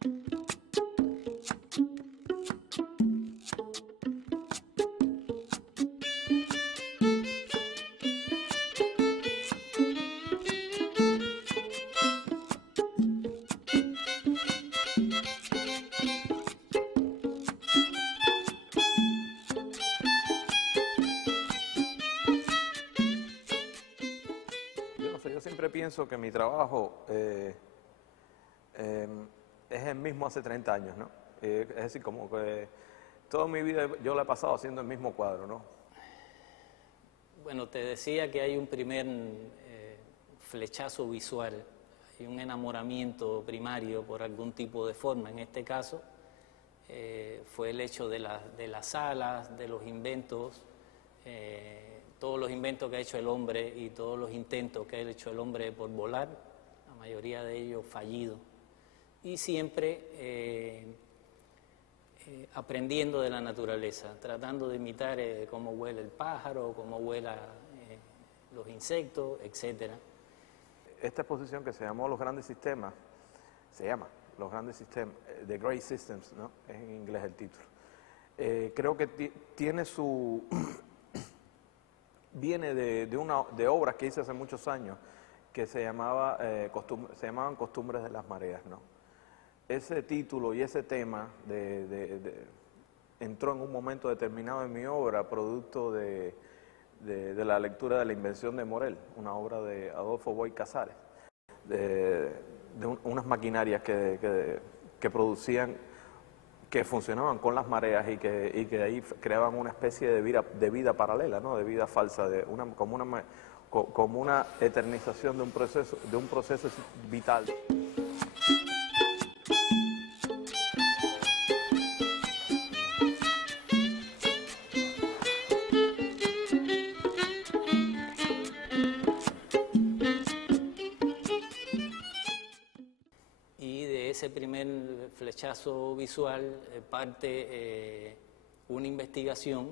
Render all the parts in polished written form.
Yo no sé, yo siempre pienso que mi trabajo es el mismo hace 30 años, ¿no? Es decir, como que toda mi vida yo la he pasado haciendo el mismo cuadro, ¿no? Bueno, te decía que hay un primer flechazo visual, hay un enamoramiento primario por algún tipo de forma. En este caso fue el hecho de las alas, de los inventos, todos los inventos que ha hecho el hombre y todos los intentos que ha hecho el hombre por volar, la mayoría de ellos fallidos. Y siempre aprendiendo de la naturaleza, tratando de imitar cómo vuela el pájaro, cómo vuelan los insectos, etc. Esta exposición que se llamó Los Grandes Sistemas, se llama Los Grandes Sistemas, The Great Systems, ¿no? Es en inglés el título. Creo que tiene su... viene de obras que hice hace muchos años que se llamaban Costumbres de las Mareas, ¿no? Ese título y ese tema entró en un momento determinado en mi obra, producto de la lectura de La Invención de Morel, una obra de Adolfo Boy Casares, unas maquinarias que producían, que funcionaban con las mareas y que de ahí creaban una especie de vida paralela, ¿no? De vida falsa, como una eternización de un proceso vital. Y de ese primer flechazo visual parte una investigación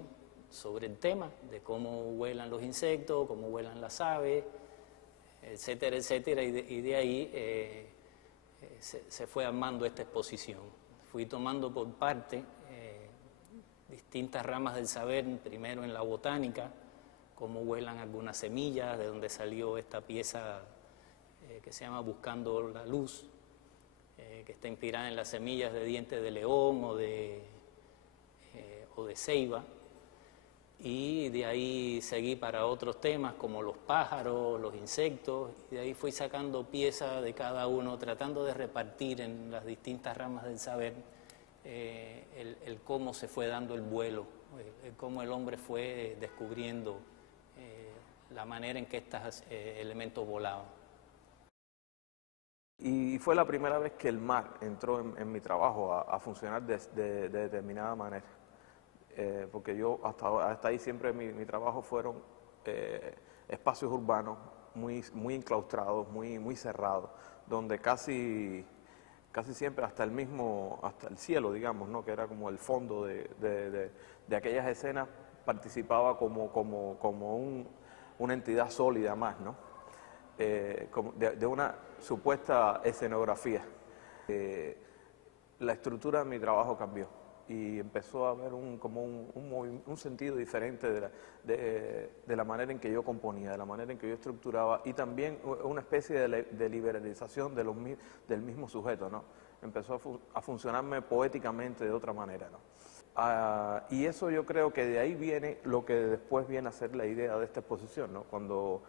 sobre el tema de cómo vuelan los insectos, cómo vuelan las aves, etcétera, etcétera, y de ahí se fue armando esta exposición. Fui tomando por parte distintas ramas del saber, primero en la botánica, cómo vuelan algunas semillas, de donde salió esta pieza que se llama Buscando la Luz, que está inspirada en las semillas de dientes de león o de ceiba, y de ahí seguí para otros temas como los pájaros, los insectos, y de ahí fui sacando piezas de cada uno, tratando de repartir en las distintas ramas del saber el cómo se fue dando el vuelo, el cómo el hombre fue descubriendo la manera en que estos elementos volaban. Y fue la primera vez que el mar entró en mi trabajo a funcionar de determinada manera. Porque yo hasta ahí siempre mi trabajo fueron espacios urbanos muy enclaustrados, muy cerrados, donde casi siempre hasta el cielo, digamos, ¿no? Que era como el fondo de aquellas escenas, participaba como una entidad sólida más, ¿no? De una supuesta escenografía. La estructura de mi trabajo cambió y empezó a haber un sentido diferente de la manera en que yo componía, de la manera en que yo estructuraba, y también una especie de liberalización del mismo sujeto, ¿no? Empezó a funcionarme poéticamente de otra manera, ¿no? Y eso yo creo que de ahí viene lo que después viene a ser la idea de esta exposición, ¿no? Cuando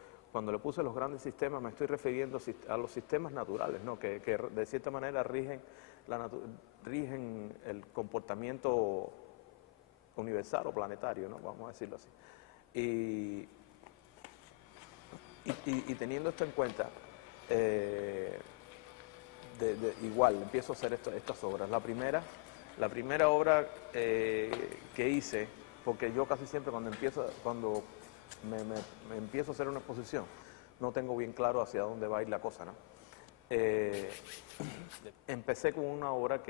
le puse los grandes sistemas me estoy refiriendo a los sistemas naturales, ¿no? Que de cierta manera rigen el comportamiento universal o planetario, ¿no? Vamos a decirlo así. Y teniendo esto en cuenta, igual empiezo a hacer estas obras. La primera obra que hice, porque yo casi siempre cuando me empiezo a hacer una exposición, no tengo bien claro hacia dónde va a ir la cosa, ¿no? Empecé con una obra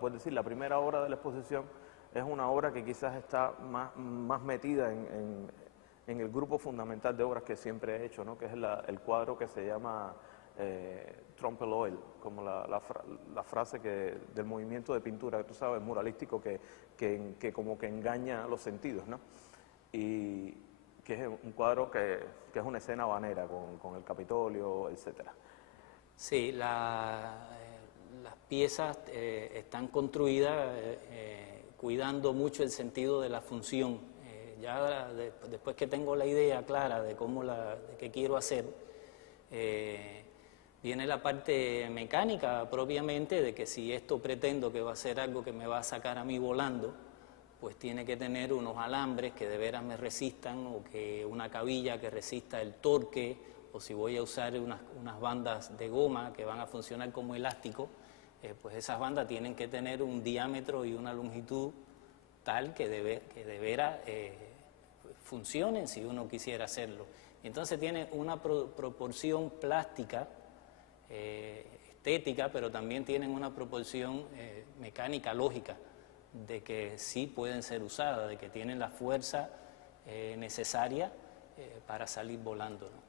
por decir, la primera obra de la exposición es una obra que quizás está más metida en el grupo fundamental de obras que siempre he hecho, ¿no? Que es el cuadro que se llama trumpet oil, como la frase del movimiento de pintura, tú sabes, muralístico, que como que engaña los sentidos, ¿no? Y que es un cuadro que es una escena habanera con el Capitolio, etcétera. Sí, las piezas están construidas cuidando mucho el sentido de la función. Después que tengo la idea clara de qué quiero hacer, viene la parte mecánica propiamente de que si esto pretendo que va a ser algo que me va a sacar a mí volando, pues tiene que tener unos alambres que de veras me resistan, o que una cabilla que resista el torque, o si voy a usar unas bandas de goma que van a funcionar como elástico, pues esas bandas tienen que tener un diámetro y una longitud tal que de veras funcionen si uno quisiera hacerlo. Entonces tiene una proporción plástica, estética, pero también tienen una proporción mecánica, lógica, de que sí pueden ser usadas, de que tienen la fuerza necesaria para salir volando, ¿no?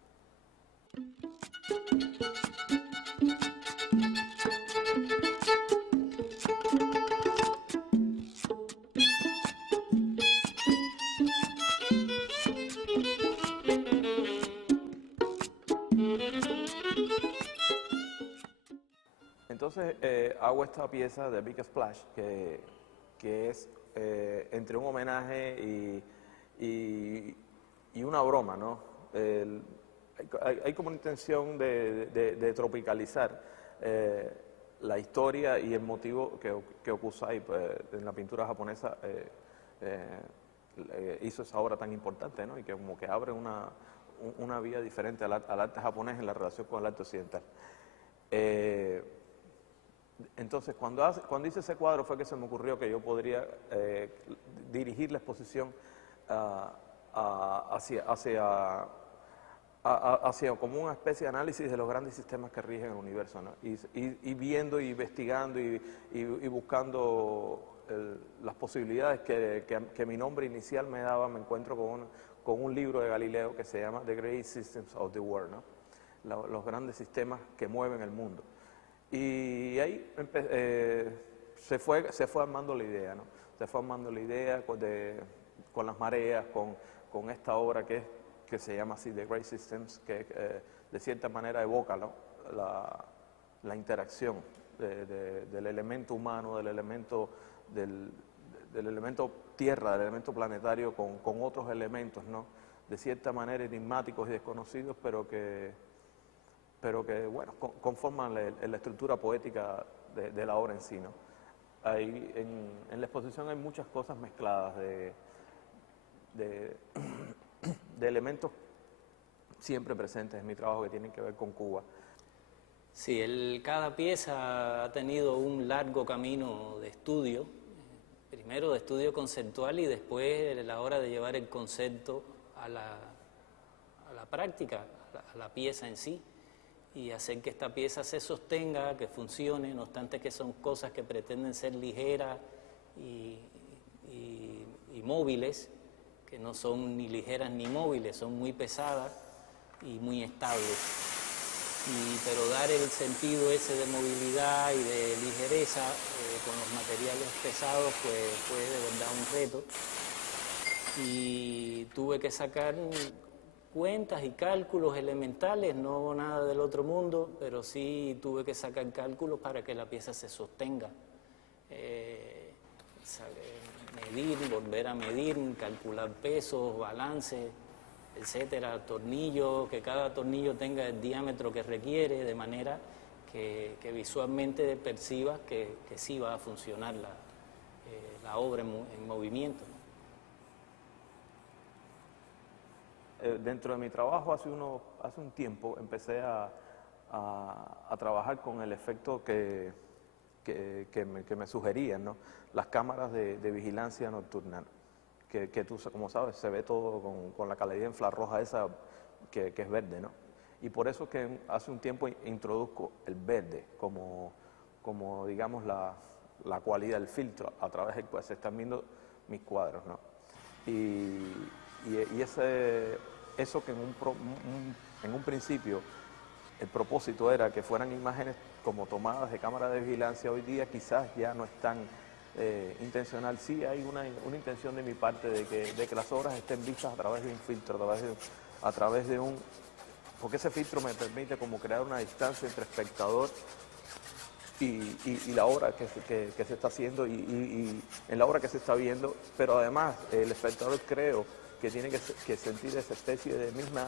Entonces hago esta pieza de Big Splash que es entre un homenaje y una broma, ¿no? Hay como una intención de tropicalizar la historia y el motivo que Hokusai, pues, en la pintura japonesa hizo esa obra tan importante, ¿no? Y que como que abre una vía diferente al arte japonés en la relación con el arte occidental. Entonces, cuando hice ese cuadro fue que se me ocurrió que yo podría dirigir la exposición hacia como una especie de análisis de los grandes sistemas que rigen el universo, ¿no? Y viendo y investigando y buscando las posibilidades que mi nombre inicial me daba. Me encuentro con un libro de Galileo que se llama The Great Systems of the World, ¿no? Los grandes sistemas que mueven el mundo. Y ahí se fue armando la idea, ¿no? Se fue armando la idea con las mareas, con esta obra que se llama así The Great Systems, que de cierta manera evoca, ¿no? la interacción del elemento humano, del elemento tierra, del elemento planetario con otros elementos, ¿no? De cierta manera enigmáticos y desconocidos, pero que bueno, conforman la estructura poética de la obra en sí, ¿no? En la exposición hay muchas cosas mezcladas de elementos siempre presentes en mi trabajo que tienen que ver con Cuba. Sí, cada pieza ha tenido un largo camino de estudio, primero de estudio conceptual y después a la hora de llevar el concepto a la práctica, a la pieza en sí, y hacer que esta pieza se sostenga, que funcione, no obstante que son cosas que pretenden ser ligeras y móviles, que no son ni ligeras ni móviles, son muy pesadas y muy estables. Pero dar el sentido ese de movilidad y de ligereza con los materiales pesados pues fue de verdad un reto. Y tuve que sacar cuentas y cálculos elementales, no nada del otro mundo, pero sí tuve que sacar cálculos para que la pieza se sostenga. Medir, volver a medir, calcular pesos, balances, etcétera, tornillos, que cada tornillo tenga el diámetro que requiere, de manera que visualmente percibas que sí va a funcionar la obra en movimiento, ¿no? Dentro de mi trabajo hace un tiempo empecé a trabajar con el efecto que me sugerían, ¿no? Las cámaras de vigilancia nocturna, que tú, como sabes, se ve todo con la calidad infrarroja esa que es verde, ¿no? Y por eso que hace un tiempo introduzco el verde como digamos, la cualidad del filtro a través del cual se están viendo mis cuadros, ¿no? Y eso que en un principio el propósito era que fueran imágenes como tomadas de cámara de vigilancia. Hoy día quizás ya no es tan intencional. Sí hay una intención de mi parte de que las obras estén vistas a través de un filtro, a través de un... Porque ese filtro me permite como crear una distancia entre espectador y la obra que se está haciendo y en la obra que se está viendo, pero además el espectador creo que tiene que sentir esa especie de misma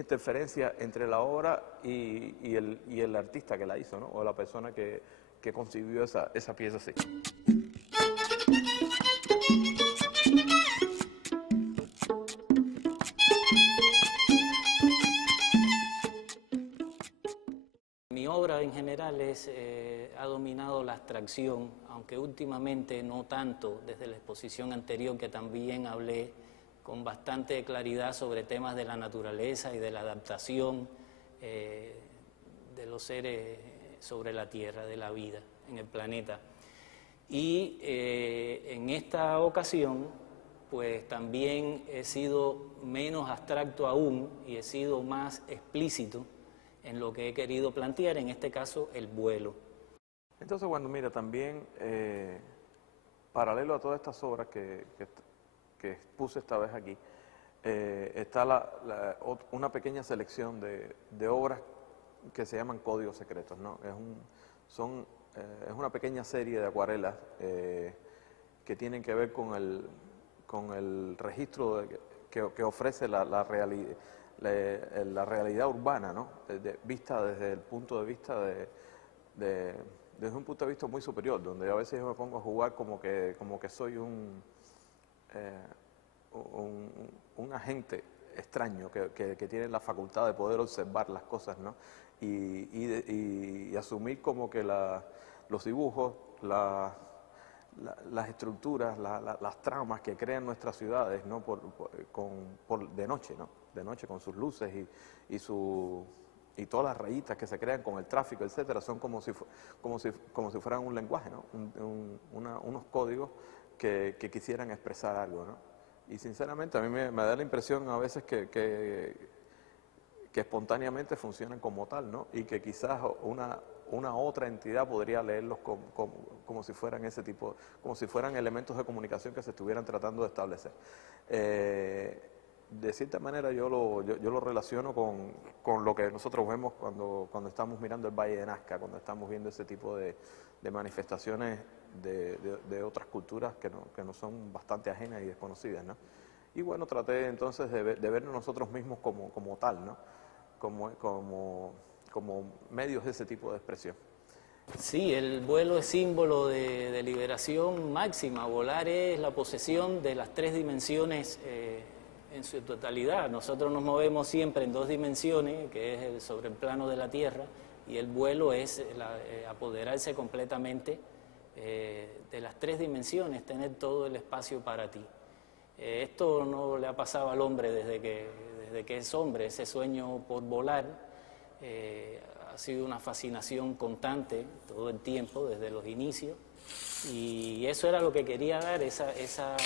interferencia entre la obra y el artista que la hizo, ¿no? O la persona que concibió esa pieza así. Mi obra en general ha dominado la abstracción, aunque últimamente no tanto, desde la exposición anterior que también hablé con bastante claridad sobre temas de la naturaleza y de la adaptación de los seres sobre la Tierra, de la vida en el planeta. Y en esta ocasión, pues también he sido menos abstracto aún y he sido más explícito en lo que he querido plantear, en este caso, el vuelo. Entonces, bueno, mira, también, paralelo a todas estas obras que expuse esta vez aquí, está una pequeña selección de obras que se llaman códigos secretos, ¿no? Es una pequeña serie de acuarelas que tienen que ver con el registro que ofrece la realidad urbana, ¿no? Vista desde el punto de vista desde un punto de vista muy superior, donde a veces yo me pongo a jugar como que soy un agente extraño que tiene la facultad de poder observar las cosas, ¿no? Y asumir como que los dibujos, las estructuras, las tramas que crean nuestras ciudades, ¿no? De noche, ¿no? De noche con sus luces y todas las rayitas que se crean con el tráfico, etcétera, son como si fueran un lenguaje, ¿no? Unos códigos que quisieran expresar algo, ¿no? Y sinceramente a mí me da la impresión a veces que espontáneamente funcionan como tal, ¿no? Y que quizás una otra entidad podría leerlos como si fueran ese tipo, como si fueran elementos de comunicación que se estuvieran tratando de establecer. De cierta manera yo lo relaciono con lo que nosotros vemos cuando estamos mirando el Valle de Nazca, cuando estamos viendo ese tipo de manifestaciones de otras culturas que nos son bastante ajenas y desconocidas, ¿no? Y bueno, traté entonces de vernos nosotros mismos como tal, ¿no? Como medios de ese tipo de expresión. Sí, el vuelo es símbolo de liberación máxima. Volar es la posesión de las tres dimensiones en su totalidad. Nosotros nos movemos siempre en dos dimensiones, que es sobre el plano de la Tierra, y el vuelo es apoderarse completamente de las tres dimensiones, tener todo el espacio para ti. Esto no le ha pasado al hombre desde que es hombre, ese sueño por volar ha sido una fascinación constante todo el tiempo, desde los inicios, y eso era lo que quería dar, esa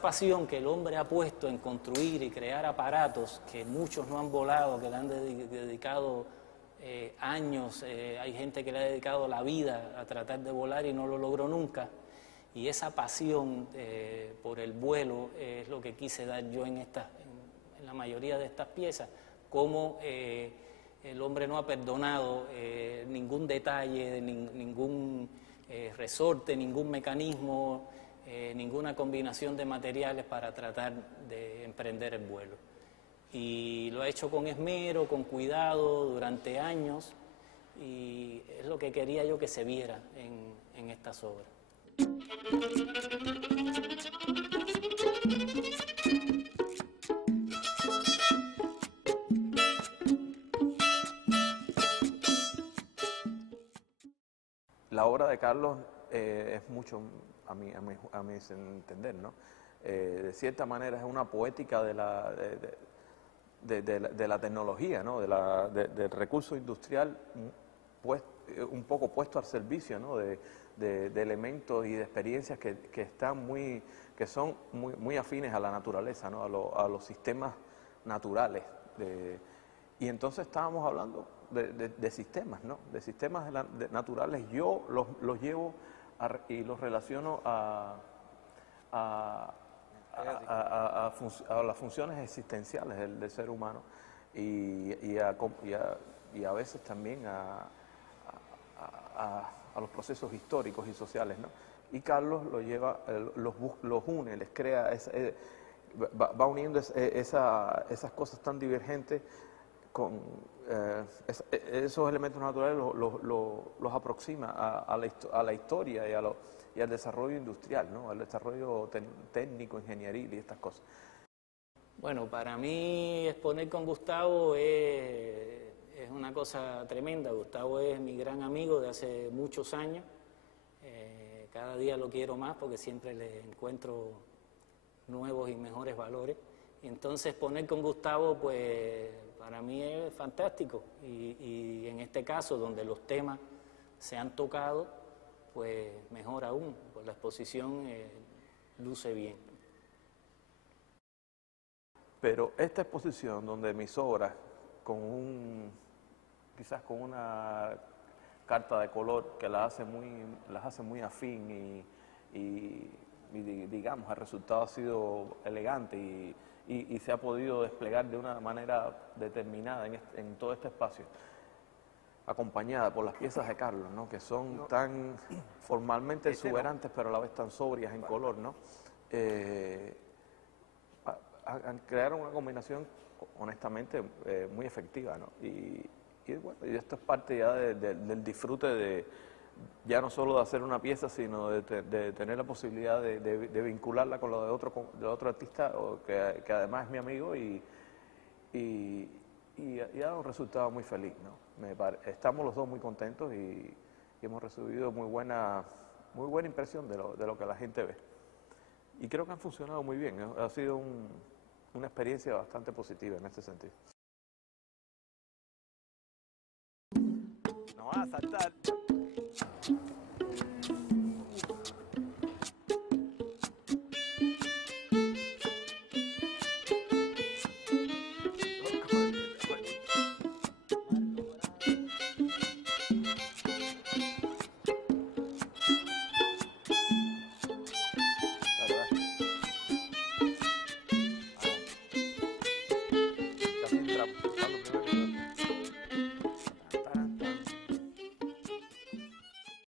pasión que el hombre ha puesto en construir y crear aparatos que muchos no han volado, que le han dedicado años, hay gente que le ha dedicado la vida a tratar de volar y no lo logró nunca. Y esa pasión por el vuelo es lo que quise dar yo en la mayoría de estas piezas, como el hombre no ha perdonado ningún detalle, ningún resorte, ningún mecanismo, ninguna combinación de materiales para tratar de emprender el vuelo. Y lo ha hecho con esmero, con cuidado, durante años, y es lo que quería yo que se viera en estas obras. La obra de Carlos es mucho, a mi entender, ¿no? De cierta manera es una poética de la tecnología, ¿no? Del recurso industrial, pues, un poco puesto al servicio, ¿no? de elementos y de experiencias que son muy afines a la naturaleza, ¿no? A los sistemas naturales. Y entonces estábamos hablando de sistemas, ¿no? De sistemas naturales. Yo los llevo y los relaciono a las funciones existenciales del ser humano y a veces también a los procesos históricos y sociales, ¿no? Y Carlos lo lleva, los une, les crea, va uniendo esas cosas tan divergentes con esos elementos naturales, los aproxima a la historia y al desarrollo industrial, ¿no? Al desarrollo técnico, ingenieril y estas cosas. Bueno, para mí exponer con Gustavo es una cosa tremenda. Gustavo es mi gran amigo de hace muchos años. Cada día lo quiero más porque siempre le encuentro nuevos y mejores valores. Entonces, exponer con Gustavo, pues para mí es fantástico. Y en este caso, donde los temas se han tocado, pues mejor aún, pues la exposición luce bien. Pero esta exposición donde mis obras, quizás con una carta de color que las hace muy afín y digamos el resultado ha sido elegante y se ha podido desplegar de una manera determinada en todo este espacio, acompañada por las piezas de Carlos, ¿no? Que son tan formalmente exuberantes pero a la vez tan sobrias en color, ¿no? Crearon una combinación honestamente muy efectiva, ¿no? Y bueno, y esto es parte ya del disfrute ya no solo de hacer una pieza, sino de tener la posibilidad de vincularla con lo de otro artista que además es mi amigo y ha dado un resultado muy feliz, ¿no? Estamos los dos muy contentos y hemos recibido muy buena impresión de lo que la gente ve. Y creo que han funcionado muy bien, ¿no? Ha sido una experiencia bastante positiva en este sentido. No vas a saltar.